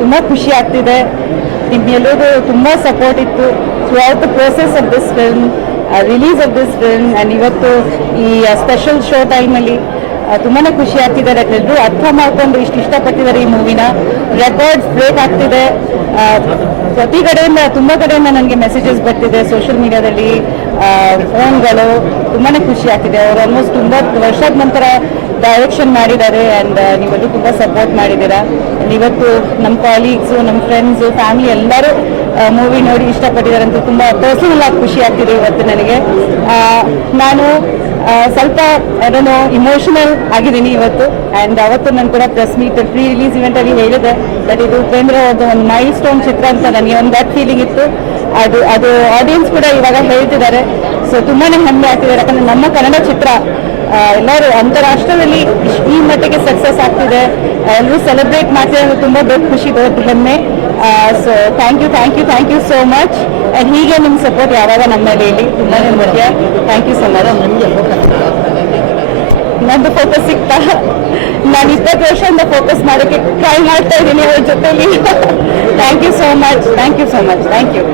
ತುಂಬ ಖುಷಿ ಆಗ್ತಿದೆ. ನಿಮ್ಮೆಲ್ಲರಿಗೂ ತುಂಬ ಸಪೋರ್ಟ್ ಇತ್ತು throughout the process of this film release of this film and ಇವತ್ತು ಈ ಸ್ಪೆಷಲ್ ಶೋ ಟೈಮಲ್ಲಿ ತುಂಬಾ ಖುಷಿ ಆಗ್ತಿದ್ದಾರೆ ಎಲ್ಲರೂ ಅರ್ಥ ಮಾಡ್ಕೊಂಡು ಇಷ್ಟು ಇಷ್ಟಪಟ್ಟಿದ್ದಾರೆ ಈ ಮೂವಿನ. ರೆಕಾರ್ಡ್ಸ್ ಬ್ರೇಕ್ ಆಗ್ತಿದೆ. ಪ್ರತಿ ಕಡೆಯಿಂದ ತುಂಬ ಕಡೆಯಿಂದ ನನಗೆ ಮೆಸೇಜಸ್ ಬರ್ತಿದೆ ಸೋಷಿಯಲ್ ಮೀಡಿಯಾದಲ್ಲಿ ಫೋನ್ಗಳು ತುಂಬಾ ಖುಷಿ ಆಗ್ತಿದೆ. ಅವರು ಆಲ್ಮೋಸ್ಟ್ ತುಂಬ ವರ್ಷದ ನಂತರ ಡೈರೆಕ್ಷನ್ ಮಾಡಿದ್ದಾರೆ ಆ್ಯಂಡ್ ನೀವೆಲ್ಲರೂ ತುಂಬ ಸಪೋರ್ಟ್ ಮಾಡಿದ್ದೀರಾ. ಇವತ್ತು ನಮ್ಮ ಕಾಲೀಗ್ಸು ನಮ್ಮ ಫ್ರೆಂಡ್ಸು ಫ್ಯಾಮಿಲಿ ಎಲ್ಲರೂ ಮೂವಿ ನೋಡಿ ಇಷ್ಟಪಟ್ಟಿದ್ದಾರೆ ಅಂತ ತುಂಬ ಪರ್ಸನಲ್ ಆಗಿ ಖುಷಿ ಆಗ್ತಿದೆ ಇವತ್ತು ನನಗೆ. ನಾನು ಸ್ವಲ್ಪ ಅದನ್ನು ಇಮೋಷನಲ್ ಆಗಿದ್ದೀನಿ ಇವತ್ತು. ಆ್ಯಂಡ್ ಅವತ್ತು ನಾನು ಕೂಡ ಪ್ರೆಸ್ ಮೀಟ್ ಫ್ರೀ ರಿಲೀಸ್ ಇವೆಂಟಲ್ಲಿ ಹೇಳಿದೆ ಬಟ್ ಇದು ಉಪೇಂದ್ರ ಅದು ಒಂದು ಮೈಲ್ ಸ್ಟೋನ್ ಚಿತ್ರ ಅಂತ ನನಗೆ ಒಂದು ದಟ್ ಫೀಲಿಂಗ್ ಇತ್ತು. ಅದು ಅದು ಆಡಿಯನ್ಸ್ ಕೂಡ ಇವಾಗ ಹೇಳ್ತಿದ್ದಾರೆ. ಸೊ ತುಂಬಾ ಹೆಮ್ಮೆ ಆಗ್ತಿದೆ. ಯಾಕಂದರೆ ನಮ್ಮ ಕನ್ನಡ ಚಿತ್ರ ಎಲ್ಲರೂ ಅಂತಾರಾಷ್ಟ್ರದಲ್ಲಿ ಈ ಮಟ್ಟಿಗೆ ಸಕ್ಸಸ್ ಆಗ್ತಿದೆ. ಎಲ್ಲರೂ ಸೆಲೆಬ್ರೇಟ್ ಮಾಡ್ತಿದ್ದಾರೆ. ತುಂಬ ದೊಡ್ಡ ಖುಷಿ, ದೊಡ್ಡ ಹೆಮ್ಮೆ. So thank you thank you thank you so much and ಹೀಗೆ ನಿಮ್ಮ ಸಪೋರ್ಟ್ ಯಾವಾಗ ನಮ್ಮ ಮೇಲೆ ಇಲ್ಲಿ ತುಂಬಾ ಮುಖ್ಯ. ಥ್ಯಾಂಕ್ ಯು ಸೊ ಮಚ್ ನಂದು ಫೋಕಸ್ ಸಿಗ್ತಾ. ನಾನು ಇಪ್ಪತ್ತು ವರ್ಷದಿಂದ ಫೋಕಸ್ ಮಾಡೋಕ್ಕೆ ಟ್ರೈ ಮಾಡ್ತಾ ಇದ್ದೀನಿ ಅವ್ರ ಜೊತೆಲಿ. Thank you so much thank you so much thank you